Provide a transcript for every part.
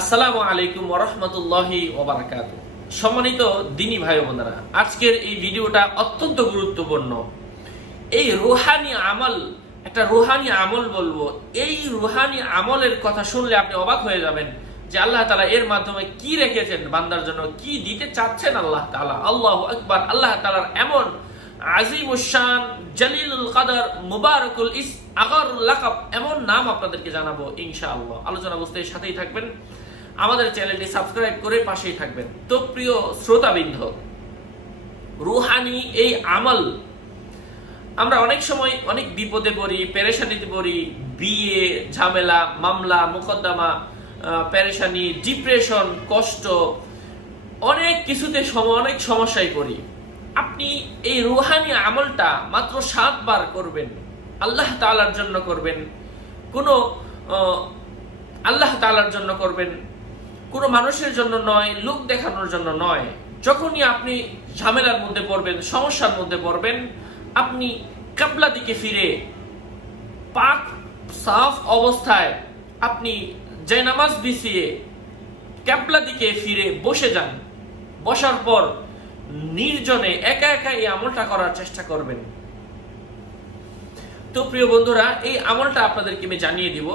আসসালামু আলাইকুম ওরহমতুল্লাহি ওবারাকাত সম্মানিত দিনী ভাই বোনেরা, আজকের এই ভিডিওটা অত্যন্ত গুরুত্বপূর্ণ। এই রুহানি আমল, একটা রুহানি আমল বলব, এই রুহানি আমলের কথা শুনলে আপনি অবাক হয়ে যাবেন যে আল্লাহ তালা এর মাধ্যমে কি রেখেছেন বান্দার জন্য, কি দিতে চাচ্ছেন আল্লাহ তালা আল্লাহ আকবার, আল্লাহ তালার এমন আজিম উসান জালিলুল কাদার, মুবারকুল ইস আগর লাকাব, এমন নাম আপনাদেরকে জানাব ইনশাআল্লাহ। আলোচনা বুঝতে সাথেই থাকবেন। আমাদের চ্যানেলটি সাবস্ক্রাইব করে পাশেই থাকবেন। তো প্রিয় শ্রোতাবৃন্দ, রুহানি এই আমল, আমরা অনেক সময় অনেক বিপদে পড়ি, পেরেশানিতে পড়ি, বিয়ে, ঝামেলা, মামলা, মোকদ্দমা পেরেশানি, ডিপ্রেশন, কষ্ট, অনেক কিছুতে অনেক সমস্যায় পড়ি। আপনি এই রুহানি আমলটা মাত্র সাতবার করবেন, আল্লাহ তালার জন্য করবেন, কোনো আল্লাহ তালার জন্য করবেন কোনো মানুষের জন্য নয়, লোক দেখানোর জন্য নয়। যখনই আপনি ঝামেলার মধ্যে পড়বেন, সমস্যার মধ্যে পড়বেন, আপনি কাবলা দিকে ফিরে, পাক, সাফ অবস্থায় আপনি জয়নামাজ বিছিয়ে ক্যাবলা দিকে ফিরে বসে যান, বসার পর নির্জনে একা একা এই আমলটা করার চেষ্টা করবেন। তো প্রিয় বন্ধুরা, এই আমলটা আপনাদেরকে আমি জানিয়ে দিব।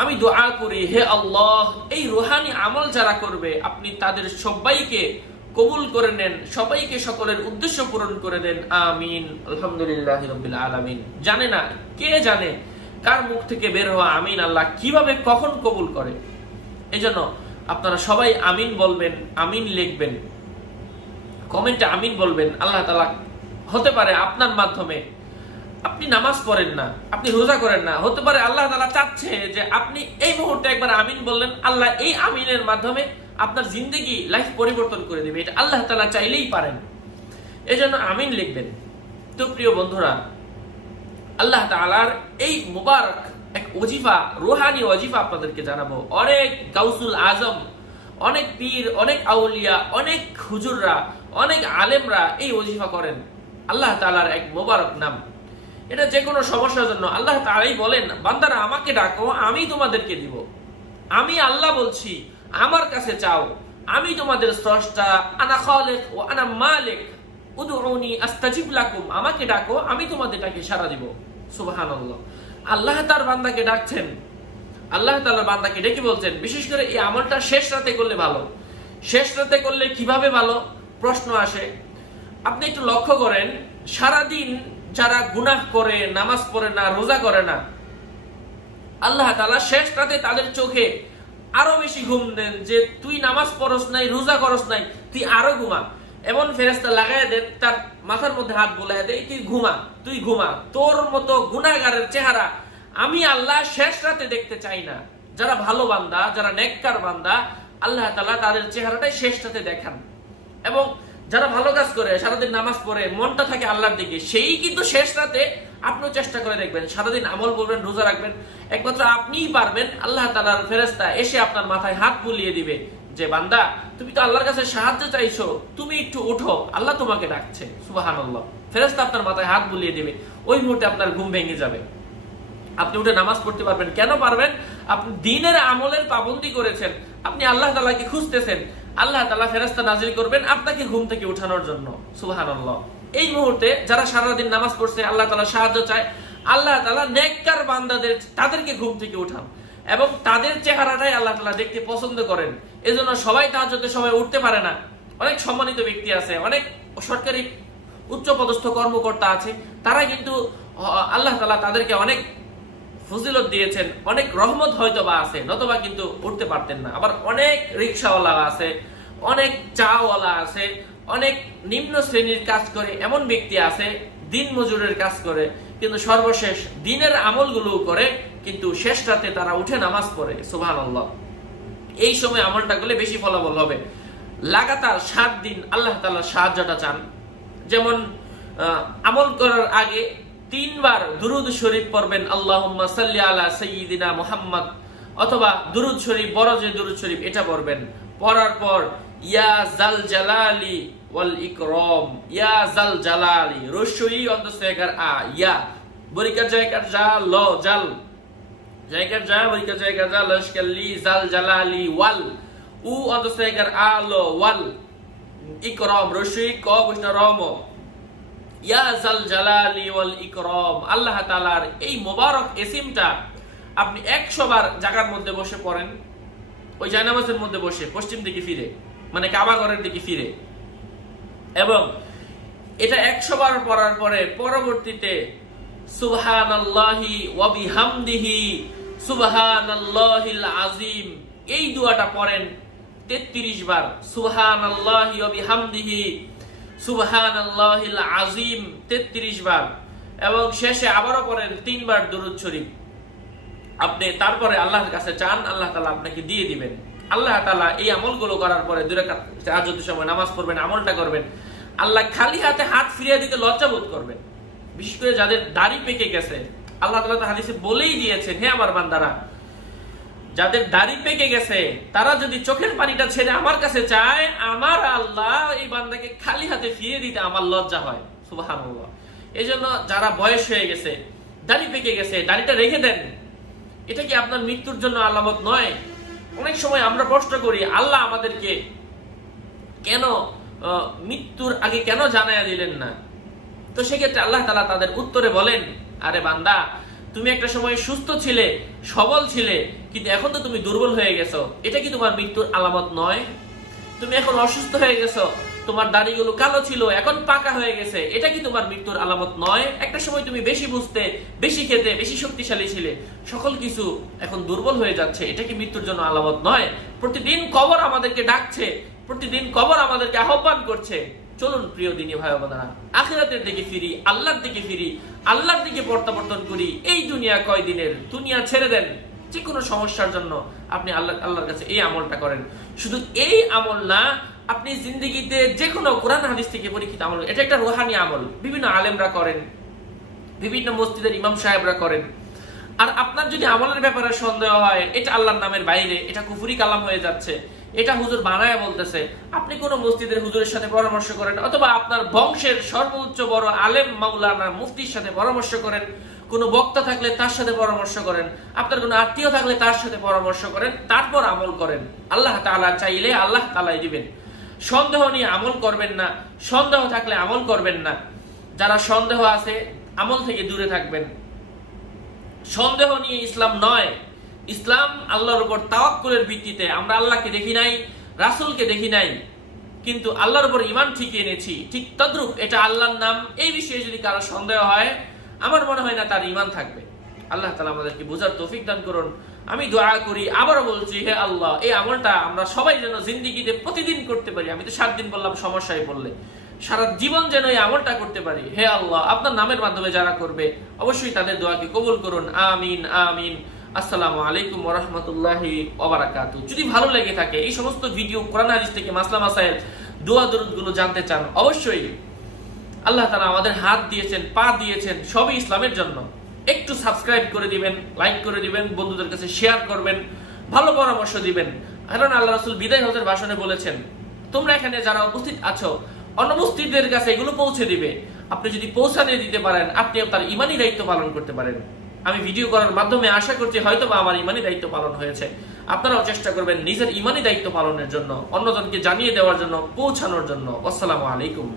আমি দোয়া করি, হে আল্লাহ, এই রুহানি আমল যারা করবে, আপনি তাদের সবাইকে কবুল করে নেন, সবাইকে সকলের উদ্দেশ্য পূরণ করে দেন, আমিন। আলহামদুলিল্লাহ রবিল আলামিন। জানে না কে জানে কার মুখ থেকে বের হওয়া আমিন, আল্লাহ কীভাবে কখন কবুল করে? এজন্য আপনারা সবাই আমিন বলবেন, আমিন লিখবেন। কমেন্টে আমিন বলবেন, আল্লাহ তালা হতে পারে আপনার মাধ্যমে আপনি নামাজ পড়েন না, আপনি রোজা করেন না। হতে পারে আল্লাহ তালা চাচ্ছে যে আপনি এই মুহূর্তে একবার আমিন বললেন, আল্লাহ এই আমিনের মাধ্যমে আপনার জিন্দগি লাইফ পরিবর্তন করে দেবে। এটা আল্লাহ তালা চাইলেই পারেন। এই জন্য আমিন লিখবেন। তো প্রিয় বন্ধুরা, আল্লাহ তালার এই মুবারক এক ওজিফা, রুহানি ওজিফা আপনাদেরকে জানাব। অনেক গাউসুল আজম, অনেক পীর, অনেক আউলিয়া, অনেক হুজুররা, অনেক আলেমরা এই অজিফা করেন। আল্লাহ তালার এক মোবারক নাম। এটা যে কোনো সমস্যার জন্য। আল্লাহ তারাই বলেন, বান্দারা, আমাকে ডাকো, আমি তোমাদেরকে দিব। আমি আল্লাহ বলছি, আমার কাছে চাও, আমি তোমাদের স্রষ্টা, আনা খালেক ও আনা মালিক উদুনি আস্তাজিব লাকুম, আমাকে ডাকো, আমি তোমাদের ডাকে সারা দিব। সুবহানাল্লাহ। আল্লাহ তার বান্দাকে ডাকছেন। আল্লাহ তাআলার বান্দাকে ডেকে বলছেন, বিশেষ করে এই আমলটা শেষ রাতে করলে ভালো। শেষ রাতে করলে কীভাবে ভালো? প্রশ্ন আসে। আপনি একটু লক্ষ্য করেন, সারাদিন যারা গুনাহ করে, নামাজ পড়ে না, রোজা করে না, আল্লাহ তালা শেষ রাতে তাদের চোখে আরও বেশি ঘুম দেন যে, তুই নামাজ পড়স নাই, রোজা করস নাই, তুই আরও ঘুমা। এমন ফেরেস্তা লাগাই দেন, তার মাথার মধ্যে হাত বোলাই দেয় তুই ঘুমা তুই ঘুমা, তোর মতো গুনাহগারের চেহারা আমি আল্লাহ শেষ রাতে দেখতে চাই না। যারা ভালো বান্দা, যারা নেককার বান্দা, আল্লাহ তালা তাদের চেহারাটাই শেষ রাতে দেখান। এবং যারা ভালো কাজ করে, সারাদিন নামাজ পড়ে, মনটা থাকে আল্লাহর দিকে, সেই কিন্তু শেষ রাতে আপনিও চেষ্টা করে দেখবেন, সারাদিন আমল করবেন, রোজা রাখবেন। একমাত্র আপনিই পারবেন, আল্লাহ তালার ফেরেস্তা এসে আপনার মাথায় হাত বুলিয়ে দিবে যে, বান্দা, তুমি তো আল্লাহর কাছে সাহায্য চাইছো, তুমি একটু ওঠো, আল্লাহ তোমাকে ডাকছে সুবাহান আল্লাহ ফেরেস্তা আপনার মাথায় হাত বুলিয়ে দিবে, ওই মুহূর্তে আপনার ঘুম ভেঙে যাবে। আপনি উঠে নামাজ পড়তে পারবেন, কেন পারবেন? আপনি দিনের আমলের পাবন্দি করেছেন, আপনি আল্লাহ তালাকে খুঁজতেছেন আল্লাহ তালা ফেরাস্তা নাজিল করবেন আপনাকে ঘুম থেকে উঠানোর জন্য। সুহান এই মুহূর্তে যারা সারাদিন নামাজ পড়ছে, আল্লাহ তালা সাহায্য চায়। আল্লাহ তালা নেককার বান্দাদের, তাদেরকে ঘুম থেকে উঠান। এবং তাদের চেহারাটাই আল্লাহ তালা দেখতে পছন্দ করেন। এজন্য সবাই তাহাজতে সময় উঠতে পারে না। অনেক সম্মানিত ব্যক্তি আছে, অনেক সরকারি উচ্চ পদস্থ কর্মকর্তা আছে। তারা কিন্তু, আল্লাহ তালা তাদেরকে অনেক ফজিলত দিয়েছেন, অনেক রহমত হয়তো বা আছে, নতবা কিন্তু উঠতে পারতেন না। আবার অনেক রিক্সাওয়ালা আছে, অনেক চাওয়ালা আছে, অনেক নিম্ন শ্রেণির কাজ করে, এমন ব্যক্তি আছে, দিন মজুরের কাজ করে, কিন্তু সর্বশেষ দিনের আমলগুলো করে, কিন্তু শেষ রাতে তারা উঠে নামাজ পড়ে সুভান এই সময় আমলটা করলে বেশি ফলাফল হবে। লাগাতার সাত দিন আল্লাহ তাআলার সাহায্যটা চান। যেমন আমল করার আগে তিনবার দুরুদ শরীফ পড়বেন আল্লাহ সাল্লি আলা সাইয়্যিদিনা মুহাম্মদ, অথবা দুরুদ শরীফ, বড় যে দুরুদ শরীফ, এটা পড়বেন। পড়ার পর, ইয়া জাল জালালি ওয়াল ইকরাম, ইয়া জাল জালালি রস্যই অন্তস্থ আ, ইয়া। বরিকার জায়গার জা, ল, জাল। জায়গার যা ওইকার জায়গা যা লস্কাল্লি জাল জালালি, ওয়াল। উ অদস্তায়গার আলো ওয়াল। ইকরম রশিক ক বৈষ্ণ রম ইয়া জাল জালালি ওয়াল আল্লাহ এই মোবারক এসিমটা আপনি একশো বার মধ্যে বসে পড়েন, ওই জায়নামাজের মধ্যে বসে, পশ্চিম দিকে ফিরে মানে দিকে ফিরে। এবং এটা একশো বার পড়ার পরে পরবর্তীতে সুবহান আল্লাহি ওয়াবিহামদিহি সুবহান আজিম এই দুয়াটা পড়েন তেত্রিশ বার সুবহান আল্লাহি ওয়াবিহামদিহি সুবহান আজিম তেত্রিশ বার। এবং শেষে আবারও পড়েন তিনবার দুরুদ শরীফ। আপনি তারপরে আল্লাহর কাছে চান, আল্লাহ তালা আপনাকে দিয়ে দিবেন। আল্লাহ তালা এই আমলগুলো করার পরে দূরে যদি সময় নামাজ পড়বেন, আমলটা করবেন। আল্লাহ খালি হাতে হাত ফিরিয়ে দিতে লজ্জা বোধ করবেন। বিশেষ করে যাদের দাড়ি পেকে গেছে, আল্লাহ তালা তো হাদিসে বলেই দিয়েছেন, হে আমার বান্দারা যাদের দাড়ি পেকে গেছে, তারা যদি চোখের পানিটা ছেড়ে আমার কাছে চায়, আমার আল্লাহ এই বান্দাকে খালি হাতে ফিরিয়ে দিতে আমার লজ্জা হয়। সুবাহান এই জন্য যারা বয়স হয়ে গেছে, দাড়ি পেকে গেছে, দাড়িটা রেখে দেন। এটা কি আপনার মৃত্যুর জন্য আলামত নয়? অনেক সময় আমরা প্রশ্ন করি, আল্লাহ আমাদেরকে কেন মৃত্যুর আগে কেন জানাইয়া দিলেন না? তো সেক্ষেত্রে আল্লাহ তালা তাদের উত্তরে বলেন, আরে বান্দা তুমি একটা সময় সুস্থ ছিলে, সবল ছিলে, কিন্তু এখন তো তুমি দুর্বল হয়ে গেছো। এটা কি তোমার মৃত্যুর আলামত নয়? তুমি এখন অসুস্থ হয়ে গেছো, তোমার দাড়িগুলো কালো ছিল, এখন পাকা হয়ে গেছে। এটা কি তোমার মৃত্যুর আলামত নয়? একটা সময় তুমি বেশি বুঝতে, বেশি খেতে, বেশি শক্তিশালী ছিলে। সকল কিছু এখন দুর্বল হয়ে যাচ্ছে। এটা কি মৃত্যুর জন্য আলামত নয়? প্রতিদিন কবর আমাদেরকে ডাকছে, প্রতিদিন কবর আমাদেরকে আহ্বান করছে। চলুন প্রিয় দিনী ভাই বোনেরা, আখিরাতের দিকে ফিরি, আল্লাহর দিকে ফিরি, আল্লাহর দিকে প্রত্যাবর্তন করি, এই দুনিয়া কয় দিনের দুনিয়া ছেড়ে দেন। যে কোনো সমস্যার জন্য আপনি আল্লাহ, আল্লাহর কাছে এই আমলটা করেন। শুধু এই আমল না, আপনি জিন্দগিতে যে কোনো কোরআন হাদিস থেকে পরীক্ষিত আমল, এটা একটা রোহানি আমল। বিভিন্ন আলেমরা করেন, বিভিন্ন মসজিদের ইমাম সাহেবরা করেন। আর আপনার যদি আমলের ব্যাপারে সন্দেহ হয়, এটা আল্লাহর নামের বাইরে, এটা কুফুরি কালাম হয়ে যাচ্ছে। এটা হুজুর বানায় বলতেছে, আপনি কোন মসজিদের হুজুরের সাথে পরামর্শ করেন, অথবা আপনার বংশের সর্বোচ্চ বড় আলেম মাওলানা মুফতির সাথে পরামর্শ করেন, কোনো বক্তা থাকলে তার সাথে পরামর্শ করেন, আপনার কোনো আত্মীয় থাকলে তার সাথে পরামর্শ করেন, তারপর আমল করেন। আল্লাহ তাআলা চাইলে আল্লাহ তালাই দিবেন। সন্দেহ নিয়ে আমল করবেন না, সন্দেহ থাকলে আমল করবেন না। যারা সন্দেহ আছে, আমল থেকে দূরে থাকবেন। সন্দেহ নিয়ে ইসলাম নয়। ইসলাম আল্লাহর উপর তাওয়াক্কুলের ভিত্তিতে আমরা আল্লাহকে দেখি নাই, রাসূলকে দেখি নাই, কিন্তু আল্লাহর উপর ইমান ঠিক এনেছি। ঠিক তদ্রুপ এটা আল্লাহর নাম, এই বিষয়ে যদি কারও সন্দেহ হয়, আমার মনে হয় না তার ইমান থাকবে। আল্লাহ তালা আমাদেরকে বোঝার তৌফিক দান করুন। আমি দোয়া করি, আবারও বলছি, হে আল্লাহ, এই আমলটা আমরা সবাই যেন জিন্দিগিতে প্রতিদিন করতে পারি। আমি তো সাত দিন বললাম, সমস্যায় পড়লে। সারা জীবন যেন এই আমলটা করতে পারি। হে আল্লাহ, আপনার নামের মাধ্যমে যারা করবে, অবশ্যই তাদের দোয়াকে কবুল করুন। আমিন আমিন। আসসালামু আলাইকুম ওরহমতুল্লাহি ওবারাকাতু। যদি ভালো লেগে থাকে এই সমস্ত ভিডিও, কোরআন হাদিস থেকে মাসলা মাসাইল দোয়া দরুদগুলো জানতে চান, অবশ্যই আল্লাহ তালা আমাদের হাত দিয়েছেন, পা দিয়েছেন সবই ইসলামের জন্য। একটু সাবস্ক্রাইব করে দিবেন, লাইক করে দিবেন, বন্ধুদের কাছে শেয়ার করবেন, ভালো পরামর্শ দিবেন। কারণ আল্লাহ রাসুল বিদায় হজের ভাষণে বলেছেন, তোমরা এখানে যারা উপস্থিত আছো অনুপস্থিতদের কাছে এগুলো পৌঁছে দিবে। আপনি যদি পৌঁছানে দিতে পারেন আপনি তার ইমানি দায়িত্ব পালন করতে পারেন। আমি ভিডিও করার মাধ্যমে আশা করছি হয়তো বা আমার ইমানি দায়িত্ব পালন হয়েছে। আপনারাও চেষ্টা করবেন নিজের ইমানি দায়িত্ব পালনের জন্য, অন্যজনকে জানিয়ে দেওয়ার জন্য, পৌঁছানোর জন্য। আসসালামু আলাইকুম।